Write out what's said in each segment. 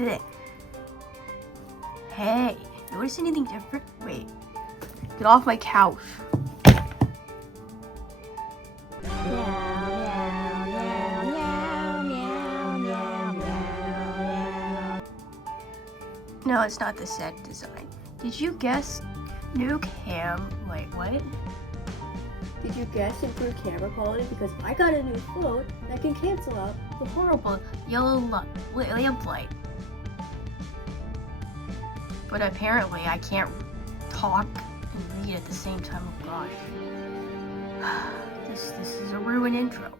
Ugh. Hey, notice anything different? Wait, get off my couch. No, it's not the set design. Did you guess new wait, what? Did you guess improved camera quality? Because I got a new phone that can cancel out the horrible yellow lamp light. But apparently I can't talk and read at the same time. Oh gosh. This is a ruined intro.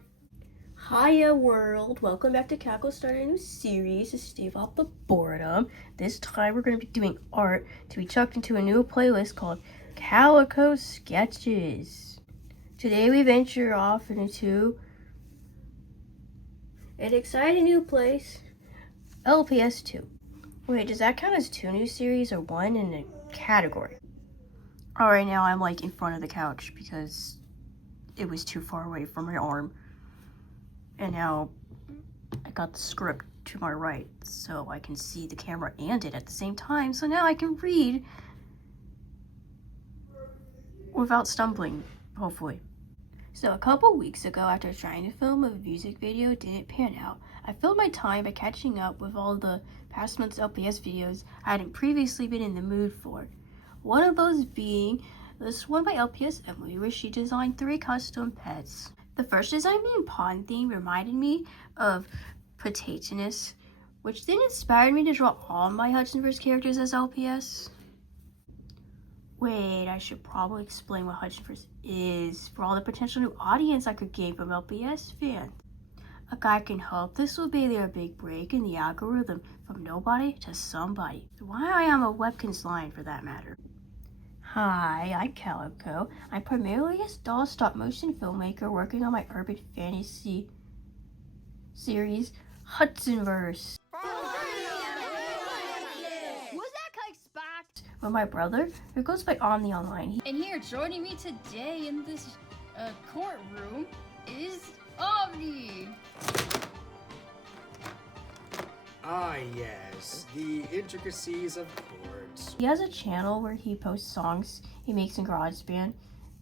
Hiya world, welcome back to Calico. Starting a new series to stave off the boredom. This time we're going to be doing art to be chucked into a new playlist called Calico Sketches. Today we venture off into an exciting new place, LPS2. Wait, does that count as two new series or one in a category? Alright, now I'm like in front of the couch because it was too far away from my arm. And now I got the script to my right so I can see the camera and it at the same time. So now I can read without stumbling, hopefully. So a couple weeks ago, after trying to film a music video didn't pan out, I filled my time by catching up with all the past month's LPS videos I hadn't previously been in the mood for. One of those being this one by Lps Emily, where she designed 3 custom pets. The first design being pond theme reminded me of Protagonist, which then inspired me to draw all my Hudsonverse characters as LPS. Wait, I should probably explain what Hudsonverse is for all the potential new audience I could gain from LPS fans. A guy can hope this will be their big break in the algorithm from nobody to somebody. Why I am a Webkinz line for that matter. Hi, I'm Calico. I'm primarily a doll stop-motion filmmaker working on my urban fantasy series, Hudsonverse. Was that kite sparked? With my brother, who goes by Omni online. And here, joining me today in this courtroom is Omni. Ah, yes, the intricacies of court. He has a channel where he posts songs he makes in GarageBand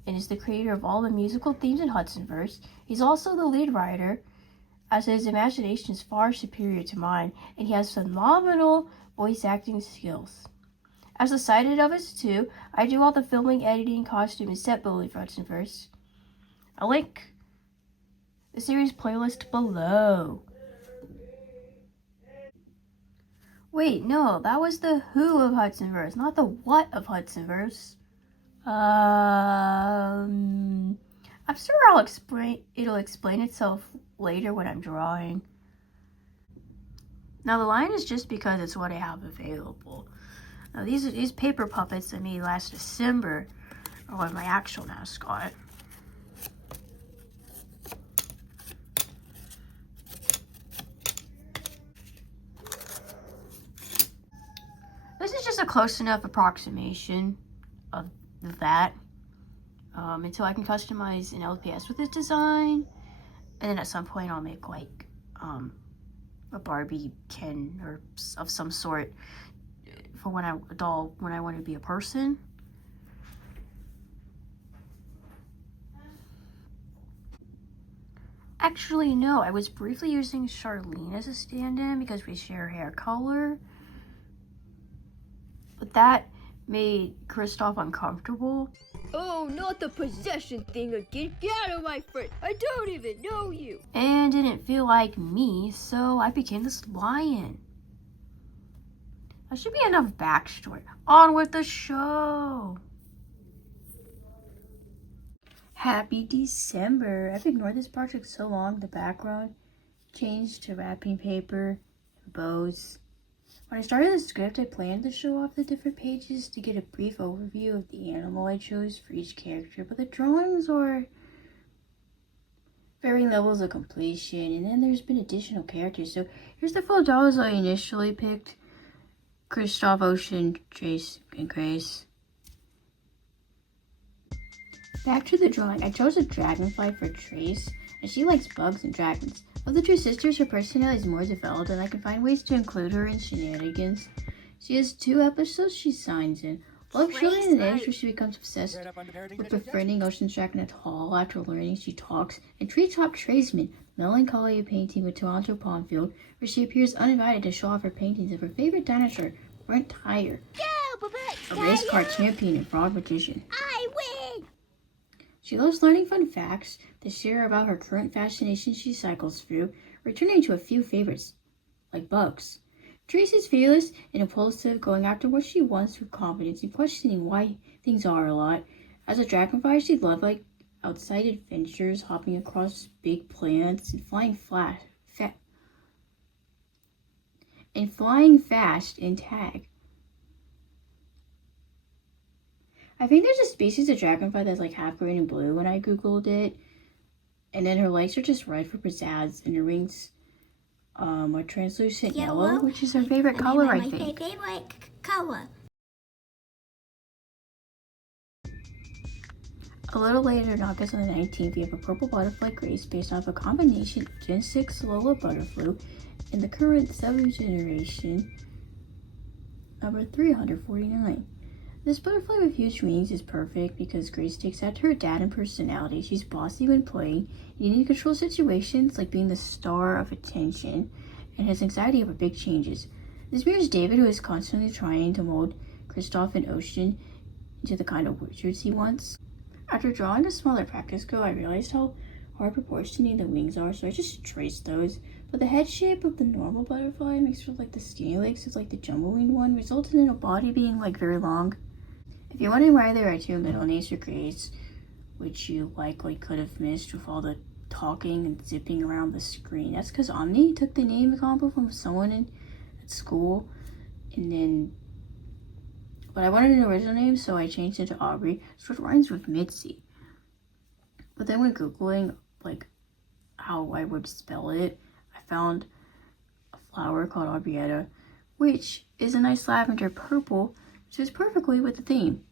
and is the creator of all the musical themes in Hudsonverse. He's also the lead writer, as his imagination is far superior to mine, and he has phenomenal voice acting skills. As a side of it too, I do all the filming, editing, costume, and set building for Hudsonverse. I'll link the series playlist below. Wait, no, that was the who of Hudsonverse, not the what of Hudsonverse. I'm sure it'll explain itself later when I'm drawing. Now the line is just because it's what I have available. Now these paper puppets I made last December are my actual mascot. This is just a close enough approximation of that until I can customize an LPS with this design, and then at some point I'll make like a Barbie Ken or of some sort for when I want to be a person. Actually, no, I was briefly using Charlene as a stand-in because we share hair color. But that made Kristoff uncomfortable. Oh, not the possession thing again. Get out of my front. I don't even know you. And didn't feel like me, so I became this lion. That should be enough backstory. On with the show. Happy December. I've ignored this project so long. The background changed to wrapping paper, bows. When I started the script, I planned to show off the different pages to get a brief overview of the animal I chose for each character, but the drawings are varying levels of completion, and then there's been additional characters. So here's the full dolls I initially picked: Kristoff, Ocean, Trace, and Grace. Back to the drawing, I chose a dragonfly for Trace, and she likes bugs and dragons. Of the two sisters, her personality is more developed, and I can find ways to include her in shenanigans. She has 2 episodes she signs in. Love showing an age where she becomes obsessed with befriending Ocean's Dragon at Hall after learning she talks, and Treetop Tradesman, melancholy painting with Toronto Pondfield, where she appears uninvited to show off her paintings of her favorite dinosaur, Brent Tire, a race car champion and fraud magician. I win! She loves learning fun facts to share about her current fascination she cycles through, returning to a few favorites, like bugs. Tracy's fearless and impulsive, going after what she wants with confidence and questioning why things are a lot. As a dragonfly, she loved outside adventures, hopping across big plants and flying fast in tag. I think there's a species of dragonfly that's like half green and blue when I googled it. And then her legs are just red for pizzazz, and her wings are translucent yellow, which is her favorite color, I think. My favorite color. A little later in August on the 19th, we have a purple butterfly grace based off a combination of Gen 6 Lola butterfly and the current 7th generation, number 349. This butterfly with huge wings is perfect because Grace takes after her dad in personality. She's bossy when playing, you need to control situations like being the star of attention, and has anxiety over big changes. This mirrors David, who is constantly trying to mold Kristoff and Ocean into the kind of wizards he wants. After drawing a smaller practice go, I realized how hard proportioning the wings are, so I just traced those. But the head shape of the normal butterfly mixed with like the skinny legs is like the jumbo winged one, resulted in a body being like very long. If you're wondering why there are 2 middle names for Grace, which you likely could have missed with all the talking and zipping around the screen, that's because Omni took the name combo from someone at school, but I wanted an original name, so I changed it to Aubrey, so it rhymes with Mitzi. But then when Googling like how I would spell it, I found a flower called Aubrietta, which is a nice lavender purple, which fits perfectly with the theme.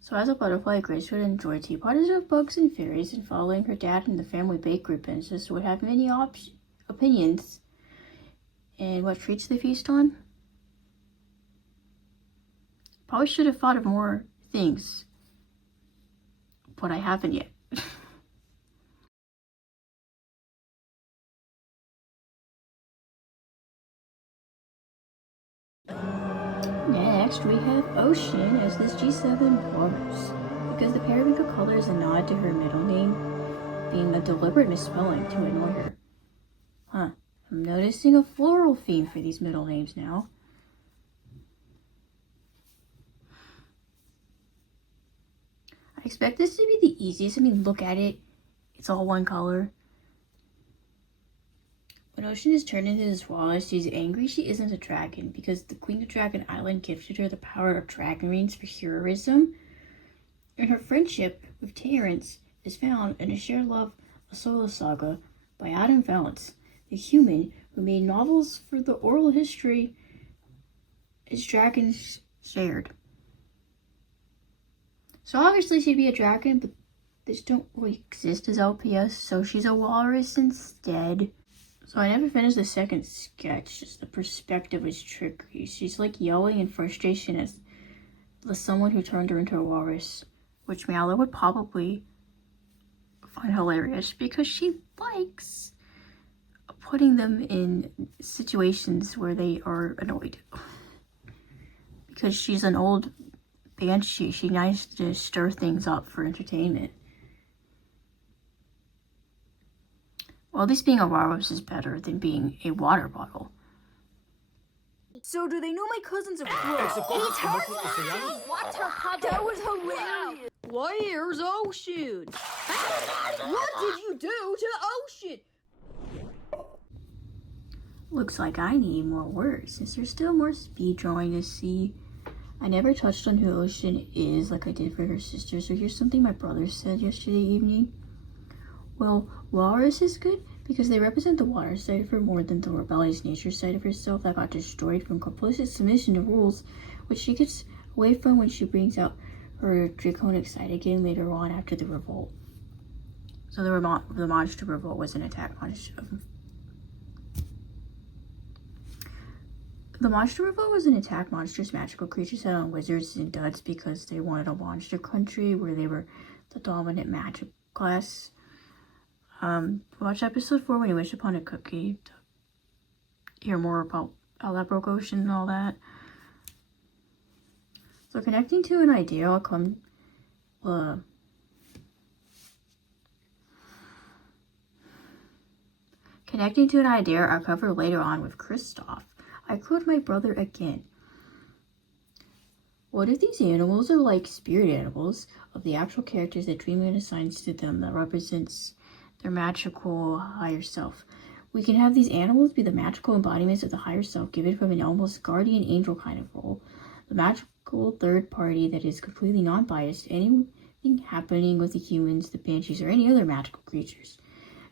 So as a butterfly, Grace would enjoy tea parties with bugs and fairies, and following her dad in the family bakery business would have many opinions and what treats they feast on. Probably should have thought of more things, but I haven't yet. Next, we have Ocean as this G7 walrus, because the periwinkle color is a nod to her middle name being a deliberate misspelling to annoy her. I'm noticing a floral theme for these middle names now. I expect this to be the easiest. I mean, look at it. It's all one color. When Ocean is turned into this walrus, she's angry she isn't a dragon because the Queen of Dragon Island gifted her the power of dragon rings for heroism. And her friendship with Terrence is found in a shared love of Solo Saga by Adam Valance, the human who made novels for the oral history as dragons shared. So obviously she'd be a dragon, but these don't really exist as LPS, so she's a walrus instead. So I never finished the second sketch, just the perspective is tricky. She's like yelling in frustration as someone who turned her into a walrus, which Mallow would probably find hilarious because she likes putting them in situations where they are annoyed. Because she's an old banshee, she likes to stir things up for entertainment. Well, at least being a walrus is better than being a water bottle. So do they know my cousin's a crook? That was hilarious! Where's Ocean? What did you do to Ocean? Looks like I need more words, since there's still more speed drawing to see. I never touched on who Ocean is like I did for her sister, so here's something my brother said yesterday evening. Well, walrus is good because they represent the water side of her more than the rebellious nature side of herself that got destroyed from complicit submission to rules, which she gets away from when she brings out her draconic side again later on after the revolt. So the monster revolt was an attack monster. The monster revolt was an attack monsters, magical creatures set on wizards and duds because they wanted a monster country where they were the dominant magic class. Watch episode 4 when you wish upon a cookie to hear more about how that broke ocean and all that. So connecting to an idea, I'll come. Connecting to an idea I'll cover later on with Kristoff. I quote my brother again. What if these animals are like spirit animals of the actual characters that Dreamland assigns to them that represents their magical higher self? We can have these animals be the magical embodiments of the higher self given from an almost guardian angel kind of role. The magical third party that is completely non-biased to anything happening with the humans, the banshees, or any other magical creatures.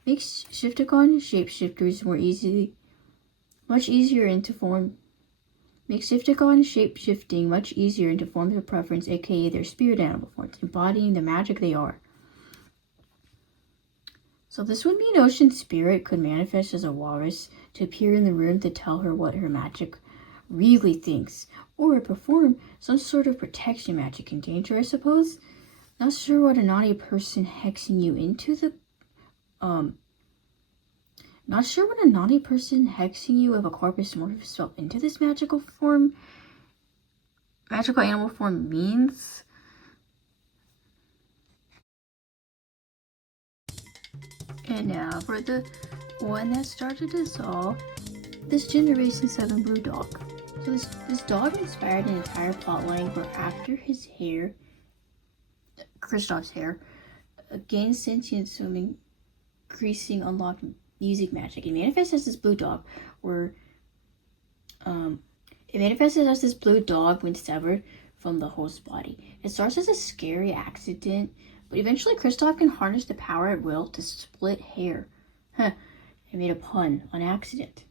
Makes Shifticon shapeshifters much easier into form. Makes Shifticon shapeshifting much easier into forms of preference, aka their spirit animal forms, embodying the magic they are. So this would mean Ocean Spirit could manifest as a walrus to appear in the room to tell her what her magic really thinks, or perform some sort of protection magic in danger, I suppose. Not sure what a naughty person hexing you into the Not sure what a naughty person hexing you of a corpus mortis fell into this magical animal form means. And now for the one that started us all, this Generation 7 Blue Dog. So this dog inspired an entire plotline where after his hair, Kristoff's hair, gained sentience swimming, increasing unlocked music magic. It manifests as this blue dog when severed from the host body. It starts as a scary accident, but eventually Kristoff can harness the power at will to split hair. I made a pun on accident.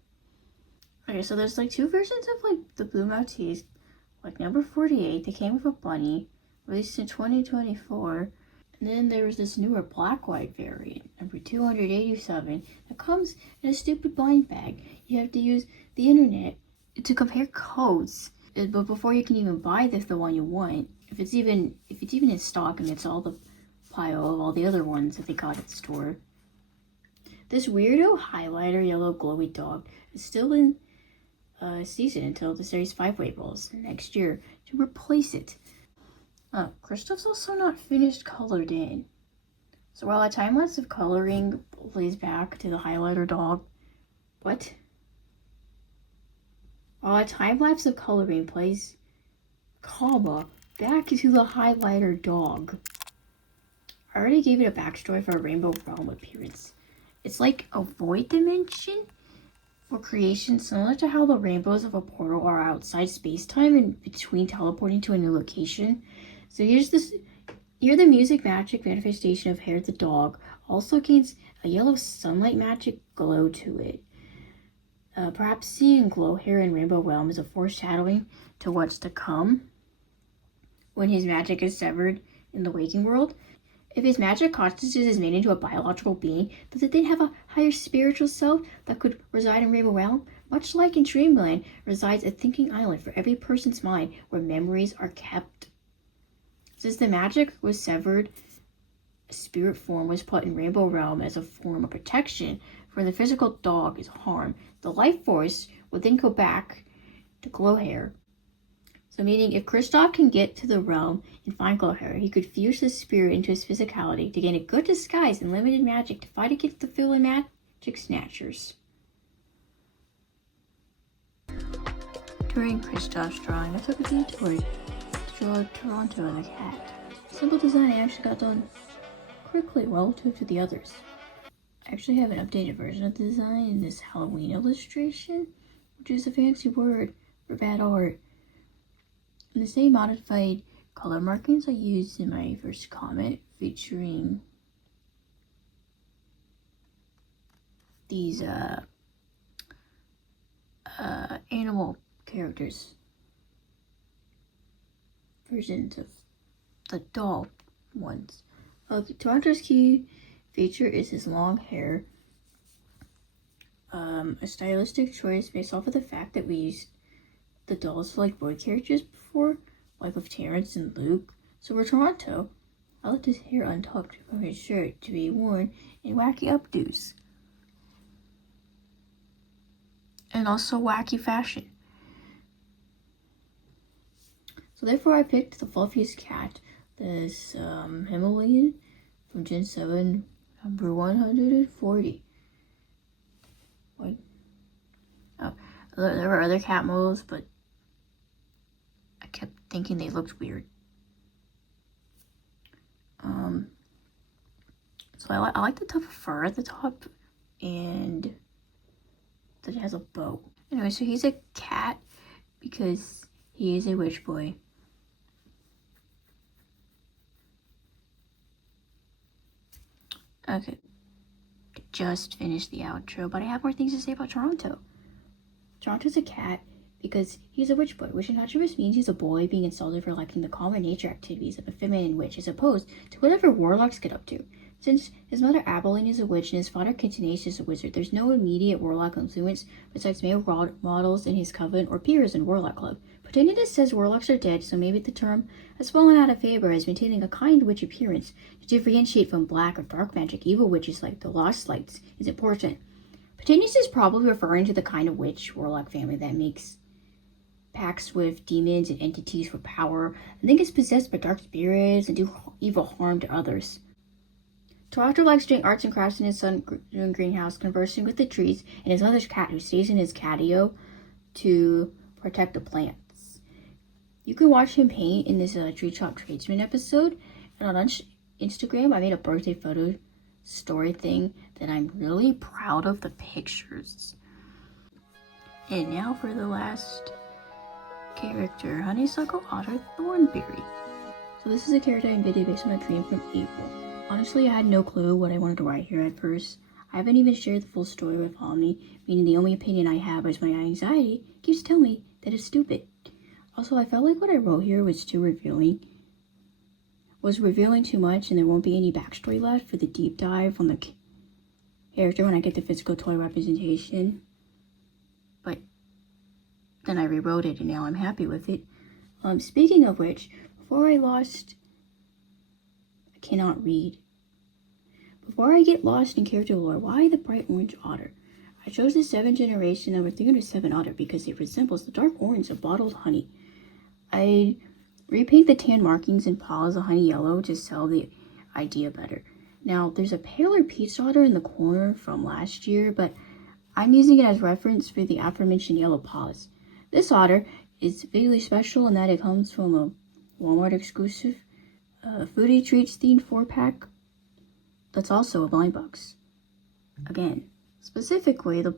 Okay, so there's like two versions of like the Blue Maltese, like number 48, they came with a bunny, released in 2024. And then there was this newer black-white variant, number 287, that comes in a stupid blind bag. You have to use the internet to compare codes, but before you can even buy the one you want, if it's even in stock and it's all the pile of all the other ones that they got at the store. This weirdo highlighter yellow glowy dog is still in season until the Series 5 labels next year to replace it. Kristoff's also not finished colored in. So while a time-lapse of coloring plays back to the highlighter dog... What? While a time-lapse of coloring plays, back to the highlighter dog. I already gave it a backstory for a Rainbow Realm appearance. It's like a void dimension for creation, similar to how the rainbows of a portal are outside space-time and between teleporting to a new location. So here the music magic manifestation of Hair the dog also gains a yellow sunlight magic glow to it. Perhaps seeing glow hair in Rainbow Realm is a foreshadowing to what's to come when his magic is severed in the waking world. If his magic constitutes his made into a biological being, does it then have a higher spiritual self that could reside in Rainbow Realm? Much like in Dreamland resides a thinking island for every person's mind where memories are kept. Since the magic was severed, a spirit form was put in Rainbow Realm as a form of protection for the physical dog is harmed. The life force would then go back to Glowhair. So meaning if Kristoff can get to the realm and find Glowhair, he could fuse his spirit into his physicality to gain a good disguise and limited magic to fight against the villain magic snatchers. During Kristoff's drawing, I took a detour to draw Toronto and the cat. Simple design actually got done quickly relative to the others. I actually have an updated version of the design in this Halloween illustration, which is a fancy word for bad art. And the same modified color markings I used in my first comment featuring these animal characters. Versions of the doll ones. Toronto's key feature is his long hair. A stylistic choice based off of the fact that we used the dolls for like boy characters before, like with Terrence and Luke. So for Toronto, I left his hair untucked from his shirt to be worn in wacky updos. And also wacky fashion. So therefore I picked the fluffiest cat, this Himalayan from Gen 7, number 140. Wait. Oh, there were other cat models, but I kept thinking they looked weird. So I like the tough fur at the top, and that it has a bow. Anyway, so he's a cat because he is a witch boy. Okay, just finished the outro, but I have more things to say about Toronto. Toronto's a cat because he's a witch boy, which in Hudsonverse means he's a boy being insulted for liking the common nature activities of a feminine witch as opposed to whatever warlocks get up to. Since his mother Abilene is a witch and his father Kitanace is a wizard, there's no immediate warlock influence besides male models in his coven or peers in Warlock Club. Protagonists says warlocks are dead, so maybe the term has fallen out of favor as maintaining a kind witch appearance to differentiate from black or dark magic evil witches like the Lost Lights is important. Protagonists is probably referring to the kind of witch warlock family that makes pacts with demons and entities for power, and then gets possessed by dark spirits and do evil harm to others. Toronto likes doing arts and crafts in his son's greenhouse, conversing with the trees, and his mother's cat who stays in his catio to protect the plants. You can watch him paint in this Treetop Tradesman episode, and on Instagram I made a birthday photo story thing that I'm really proud of the pictures. And now for the last character, Honeysuckle Otter Thornberry. So this is a character I invented based on a dream from April. Honestly, I had no clue what I wanted to write here at first. I haven't even shared the full story with Omni, meaning the only opinion I have is my anxiety keeps telling me that it's stupid. Also, I felt like what I wrote here was revealing too much, and there won't be any backstory left for the deep dive on the character when I get the physical toy representation. But then I rewrote it, and now I'm happy with it. Speaking of which, before I cannot read. Before I get lost in character lore, why the bright orange otter? I chose the 7th generation number 307 otter because it resembles the dark orange of bottled honey. I repaint the tan markings and piles of honey yellow to sell the idea better. Now, there's a paler peach otter in the corner from last year, but I'm using it as reference for the aforementioned yellow paws. This otter is really special in that it comes from a Walmart exclusive Foodie Treats themed 4-pack that's also a blind box. Again, specifically the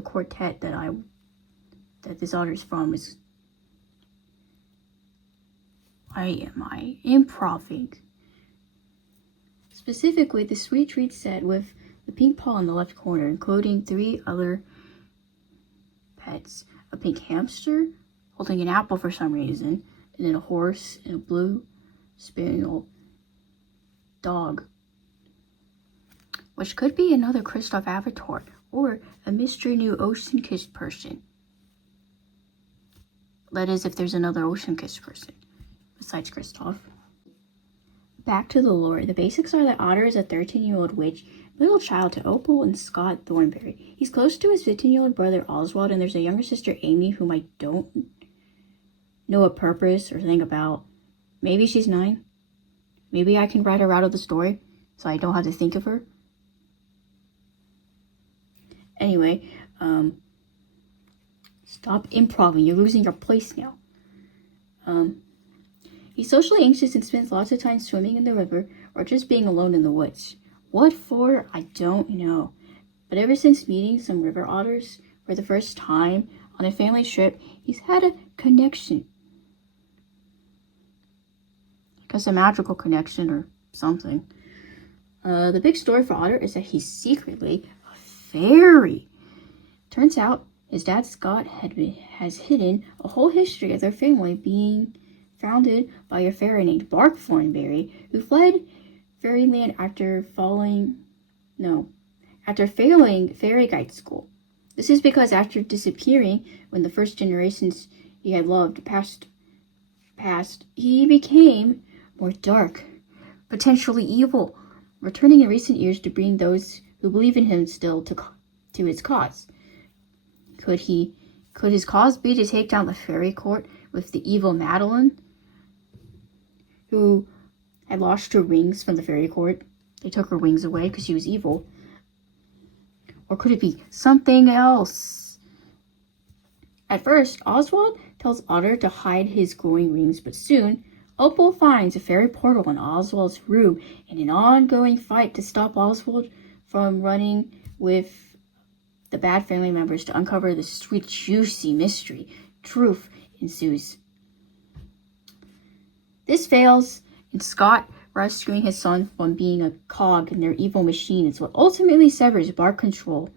quartet that this otter's from is I improving. Specifically the Sweet Treat set with the pink paw in the left corner, including 3 other pets. A pink hamster holding an apple for some reason, and then a horse and a blue spaniel dog, which could be another Kristoff avatar or a mystery new ocean-kissed person. That is, if there's another ocean-kissed person besides Kristoff. Back to the lore. The basics are that Otter is a 13-year-old witch, middle child to Opal and Scott Thornberry. He's close to his 15-year-old brother Oswald, and there's a younger sister Amy whom I don't know a purpose or thing about. Maybe she's 9. Maybe I can write her out of the story so I don't have to think of her. Anyway, stop improving. You're losing your place now. He's socially anxious and spends lots of time swimming in the river or just being alone in the woods. What for? I don't know. But ever since meeting some river otters for the first time on a family trip, he's had a connection. I guess a magical connection or something. The big story for Otter is that he's secretly a fairy. Turns out his dad Scott has hidden a whole history of their family being founded by a fairy named Bark Thornberry, who fled Fairyland after failing fairy guide school. This is because after disappearing when the first generations he had loved passed, he became more dark, potentially evil, returning in recent years to bring those who believe in him still to his cause. Could his cause be to take down the fairy court with the evil Madeline, who had lost her wings from the fairy court? They took her wings away because she was evil. Or could it be something else? At first, Oswald tells Otter to hide his glowing rings, but soon, Opal finds a fairy portal in Oswald's room in an ongoing fight to stop Oswald from running with the bad family members to uncover the sweet, juicy mystery. Truth ensues. This fails, and Scott, rescuing his son from being a cog in their evil machine, is what ultimately severs Bart control.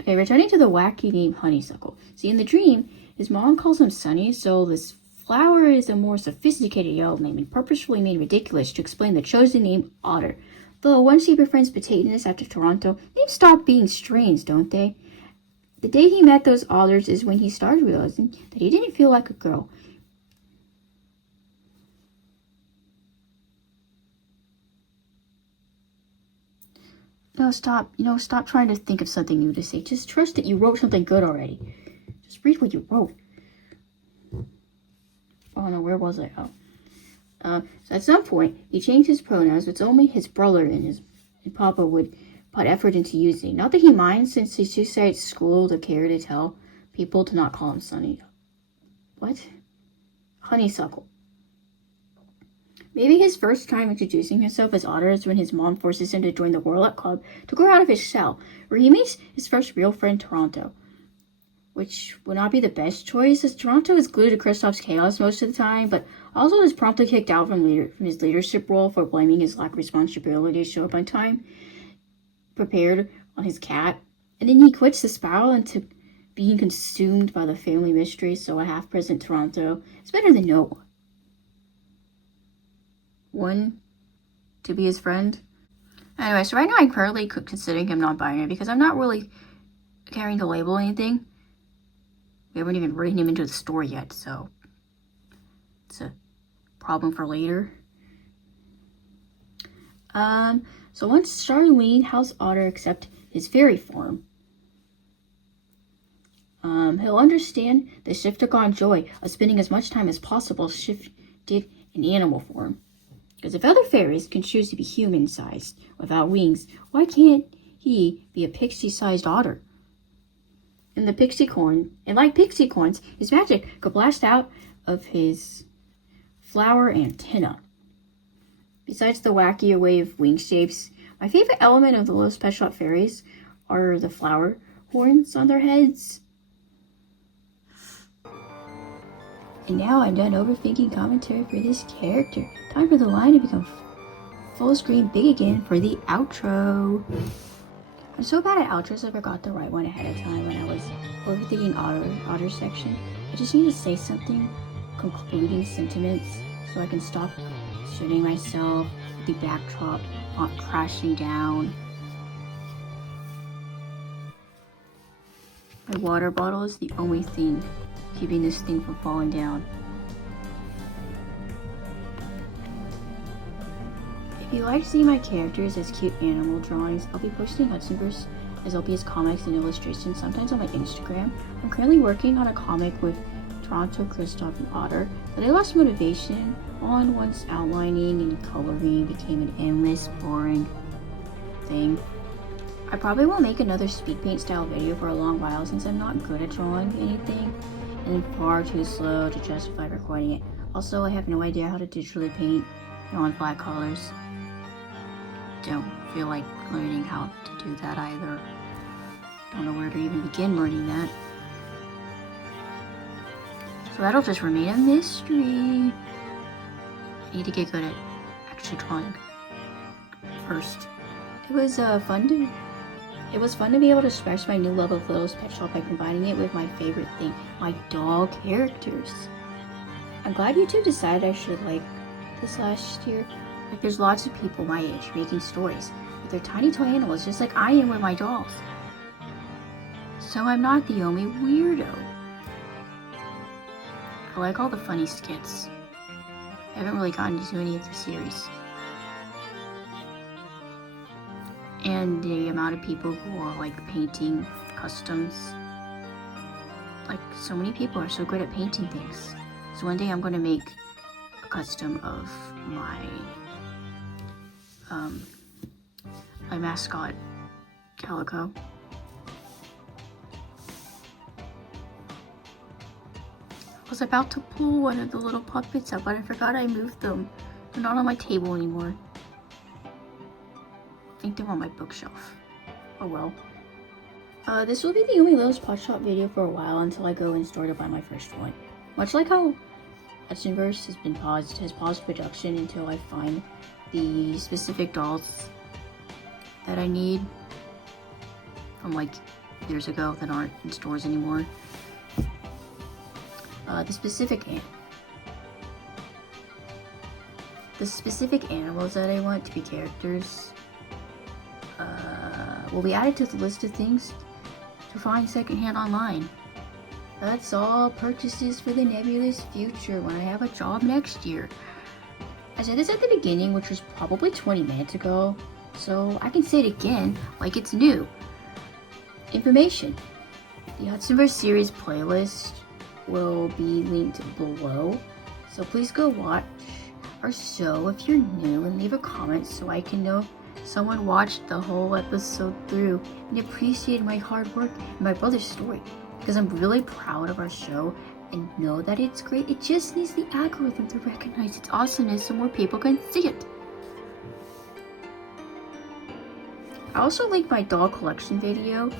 Okay, returning to the wacky name Honeysuckle. See, in the dream, his mom calls him Sunny, so this flower is a more sophisticated yellow name and purposefully made ridiculous to explain the chosen name Otter. Though once he befriends Potatoes after Toronto, names stop being strange, don't they? The day he met those otters is when he started realizing that he didn't feel like a girl. No, stop trying to think of something new to say. Just trust that you wrote something good already. Just read what you wrote. Oh no, where was I? So at some point, he changed his pronouns, but it's only his brother and Papa would put effort into using. Not that he minds, since he's too sad at school to care to tell people to not call him Sunny. What? Honeysuckle. Maybe his first time introducing himself as Otter is when his mom forces him to join the Warlock Club to grow out of his shell, where he meets his first real friend, Toronto. Which would not be the best choice, as Toronto is glued to Kristoff's chaos most of the time, but also is promptly kicked out from his leadership role for blaming his lack of responsibility to show up on time, prepared on his cat. And then he quits the spiral into being consumed by the family mystery, so a half-present Toronto is better than no one to be his friend. Anyway, so right now I'm currently considering him non-binary because I'm not really caring to label anything. We haven't even written him into the story yet, so it's a problem for later. So once Charlene helps Otter accept his fairy form, he'll understand the Shiftagon joy of spending as much time as possible shifted in animal form. Because if other fairies can choose to be human-sized without wings, why can't he be a pixie-sized otter? And like pixie corns, his magic could blast out of his flower antenna. Besides the wacky array of wing shapes, my favorite element of the Littlest Pet Shop fairies are the flower horns on their heads. And now I'm done overthinking commentary for this character. Time for the line to become full screen big again for the outro. I'm so bad at outros I forgot to write one ahead of time when I was overthinking Otter section. I just need to say something, concluding sentiments, so I can stop shooting myself, the backdrop not crashing down. My water bottle is the only thing keeping this thing from falling down. If you like seeing my characters as cute animal drawings, I'll be posting Hudsonverse as LPS comics and illustrations sometimes on my Instagram. I'm currently working on a comic with Toronto, Kristoff, and Otter that I lost motivation on once outlining and coloring became an endless, boring thing. I probably won't make another speed paint style video for a long while since I'm not good at drawing anything and far too slow to justify recording it. Also, I have no idea how to digitally paint non-flat colors. Don't feel like learning how to do that either. Don't know where to even begin learning that. So that'll just remain a mystery. I need to get good at actually drawing first. It was fun to be able to express my new love of Littlest Pet Shop by combining it with my favorite thing, my doll characters. I'm glad you two decided I should like this last year. Like, there's lots of people my age making stories with their tiny toy animals just like I am with my dolls. So I'm not the only weirdo. I like all the funny skits. I haven't really gotten into any of the series. And the amount of people who are like painting customs. Like, so many people are so good at painting things. So one day I'm going to make a custom of my my mascot, Calico. I was about to pull one of the little puppets out, but I forgot I moved them. They're not on my table anymore. I think they're on my bookshelf. Oh well. This will be the only Little's Pet Shop video for a while until I go in store to buy my first one. Much like how Hudsonverse has paused production until I find the specific dolls that I need from like years ago that aren't in stores anymore. The specific animals that I want to be characters will be added to the list of things to find secondhand online. That's all purchases for the nebulous future when I have a job next year. I said this at the beginning, which was probably 20 minutes ago, so I can say it again like it's new. Information. The Hudsonverse series playlist will be linked below, so please go watch our show if you're new and leave a comment so I can know someone watched the whole episode through and appreciated my hard work and my brother's story, because I'm really proud of our show and know that it's great. It just needs the algorithm to recognize its awesomeness so more people can see it. I also linked my doll collection video.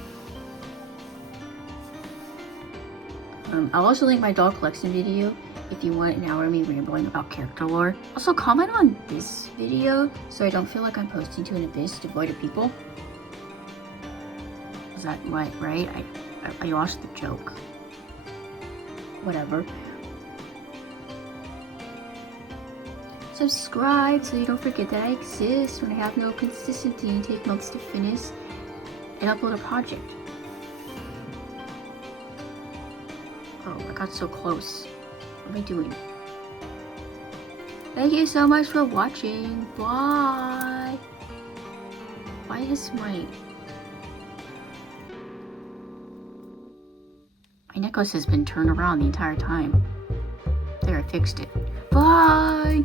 I'll also link my doll collection video if you want an hour of me rambling about character lore. Also, comment on this video so I don't feel like I'm posting to an abyss devoid of people. Is that right? I lost the joke. Whatever. Subscribe so you don't forget that I exist when I have no consistency and take months to finish and upload a project. Oh, I got so close. What am I doing? Thank you so much for watching. Bye. Why is my necklace has been turned around the entire time? There, I fixed it. Bye.